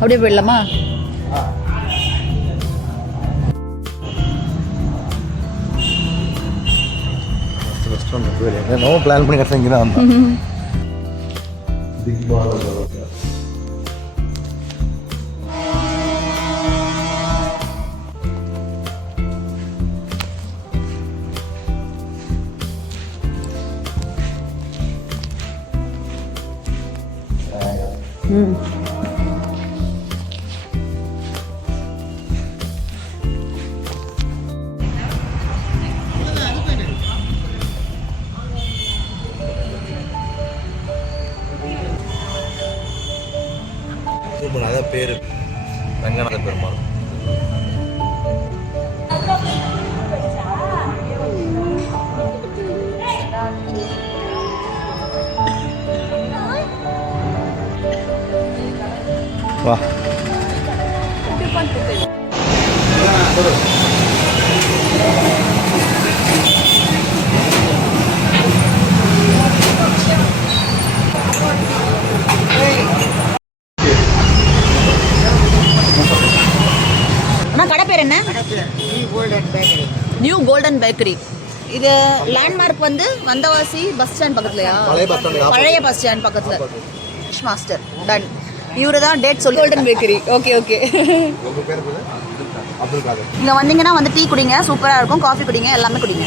அப்படியே போயிடலாமா? என்னவோ பிளான் பண்ணி கரெக்டாக இங்கே தான் வந்தோம். அதான் பேர் ரங்கநாத பெருமாள். வா கடை பேர் என்ன? New golden bakery. இது லேண்ட்மார்க் வந்து வந்தவாசி பஸ் ஸ்டாண்ட் பக்கத்துலயா? பழைய பஸ் ஸ்டாண்ட் பக்கத்துல. Master done. இவரு தான் டேட் சொல்லி கோல்டன் பேக்கரி. Okay okay. இங்க வந்தீங்கன்னா வந்து டீ குடிங்க, சூப்பரா இருக்கும். காஃபி குடிங்க, எல்லாமே குடிங்க.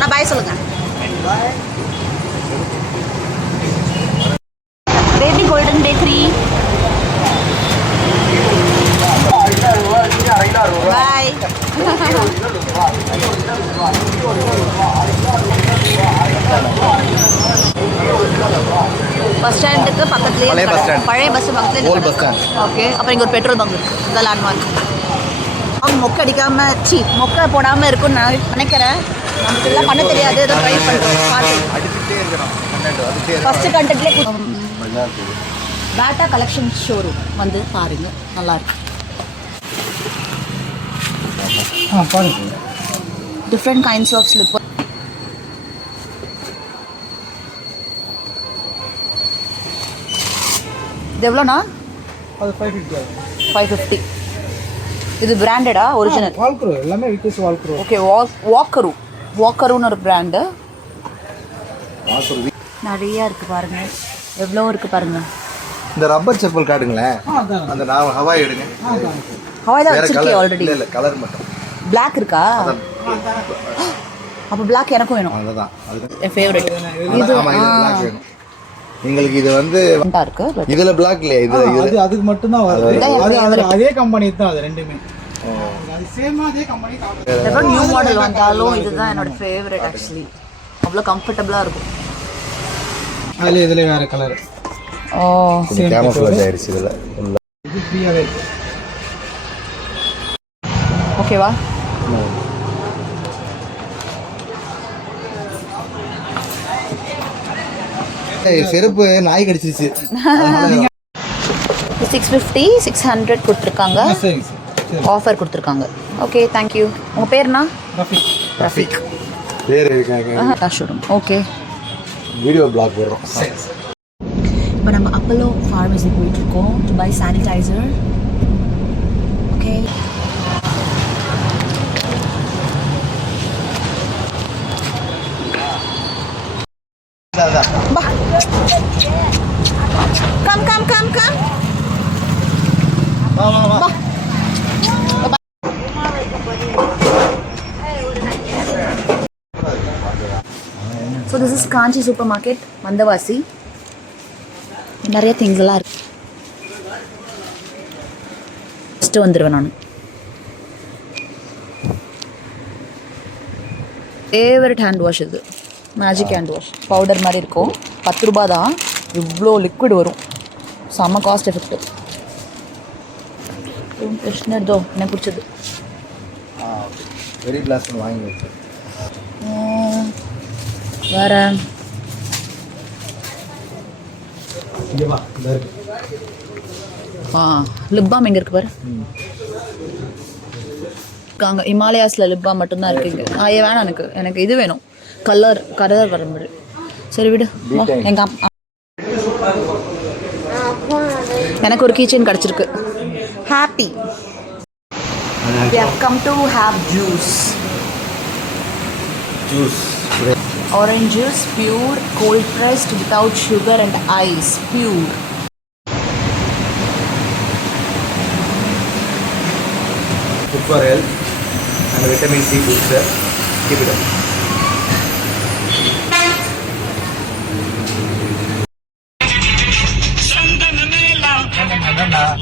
நான் பாய் சொல்லுங்க. Baby golden bakery. Bye. Bus ஸ்டாண்டுக்கு பக்கத்துலேயே பழைய பஸ் பக்கத்துலேயே. ஓகே. அப்புறம் இங்கே ஒரு பெட்ரோல் பங்க் இருக்குது. இந்த லேண்ட்மார்க். அவங்க மொக்கை அடிக்காமல் மொக்கை போடாமல் இருக்குன்னு நான் நினைக்கிறேன். நமக்கு எல்லாம் பண்ண தெரியாது. ஏதோ ட்ரை பண்ணுறோம். பார்த்து ஃபஸ்ட்டு கண்டென்ட்லேயே பேட்டா கலெக்ஷன் ஷோரூம் வந்து பாருங்க, நல்லாயிருக்கு. Different kinds of slipper. இது எவ்வளோண்ணா? அது 550. 550. இது பிராண்டடா? ஒரிஜினல்? வால்க்ரோ எல்லாமே விக்கஸ் வால்க்ரோ. ஓகே. வாக்கருன்னு ஒரு பிராண்டு. நிறைய இருக்கு பாருங்க. எவ்வளோ இருக்கு பாருங்க. இந்த ரப்பர் செப்பல் காட்டுங்களேன். அந்த நான் ஹவாய் எடுங்க. ஹவாய் தான் வச்சிருக்கேன் ஆல்ரெடி. இல்லை கலர் மட்டும். பிளாக் இருக்கா? அப்போ பிளாக் எனக்கும் வேணும். அதுதான் என் ஃபேவரட். இது பிளாக் வேணும் எங்களுக்கு. இது வந்து இருக்கு. இதுல பிளாக் இல்லையா? இது அதுக்கு மட்டும் தான் வருது. அதே கம்பெனி தான் அது ரெண்டுமே. அது சேமா அதே கம்பெனி தான். நியூ மாடல் வந்தாலும் இதுதான் என்னோட ஃபேவரட் ஆக்சுவலி. அவ்வளோ கம்ஃபர்டபுளாக இருக்கும். அதுல இதுல வேற கலர். ஓ கேமோஃப்ளேஜ் ஆயிருச்சு இதுல. இது ஃப்ரீயாவே இருக்கு. ஓகேவா? செருப்பு நாய் கடிச்சிருச்சு. 650 600 கொடுத்துருக்காங்க. ஆஃபர் கொடுத்துருக்காங்க. Okay, thank you. உங்கள் பேர்னா? ரஃபீக். பேர் ஷோரூம். ஓகே. வீடியோ பிளாக் போடுறோம். இப்போ நம்ம அப்போலோ ஃபார்மசி போயிட்டுருக்கோம் to buy sanitizer. Okay. Come. So this is Kanchi supermarket, Mandavasi. நிறைய திங்ஸ் எல்லாம் இருக்கு. ஃபஸ்ட்டு வந்துடுவேன் நான். ஃபேவரட் ஹேண்ட் வாஷ் இது. Magic hand wash. பவுடர் மாதிரி இருக்கும். 10 ரூபா தான். இவ்வளோ லிக்விட் வரும். செம்ம காஸ்ட் எஃபெக்டிவ். ஃப்ரெஷ்னர் தோ எனக்கு பிடிச்சது. வெரி கிளாஸ் வாங்கி வச்சு. வேறு லிப் பாம் எங்கே இருக்குது பாரு. இருக்காங்க ஹிமாலயாஸில் லிப் பாம் மட்டும்தான் இருக்குங்க. வேணாம், எனக்கு இது வேணும். கலர் வர மாதிரி. சரி விடு. எங்கள் எனக்கு ஒரு கீச்செயின் கிடச்சிருக்கு. Happy. We have come to have juice. Juice Orange juice, pure, cold pressed, without sugar and ice, pure. good for health and vitamin C booster. Keep it up.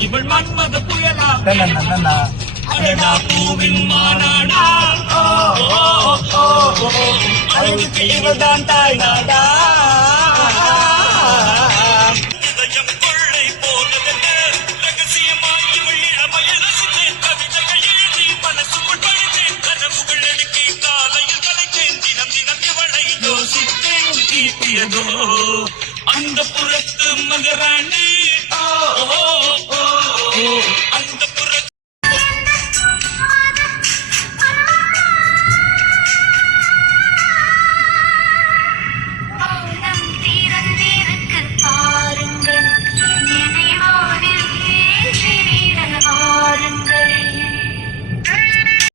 இவள் மன்மத புயலா அடடா பூவின் மாநாடா அழகுக்கு இவள்தான் தாய் நாடா இதயம் கொள்ளை போனதென்ன ரகசியமாய் இவள் இளமையை ரசித்தேன் கவிதைகள் எழுதி மனசுக்குள் படித்தேன் கனவுகள் எடுக்கி காலையில் கலைத்தேன் தினம் தினம் இவளை யோசித்தேன் தீட்டியதோ அந்த புறத்து மகராணி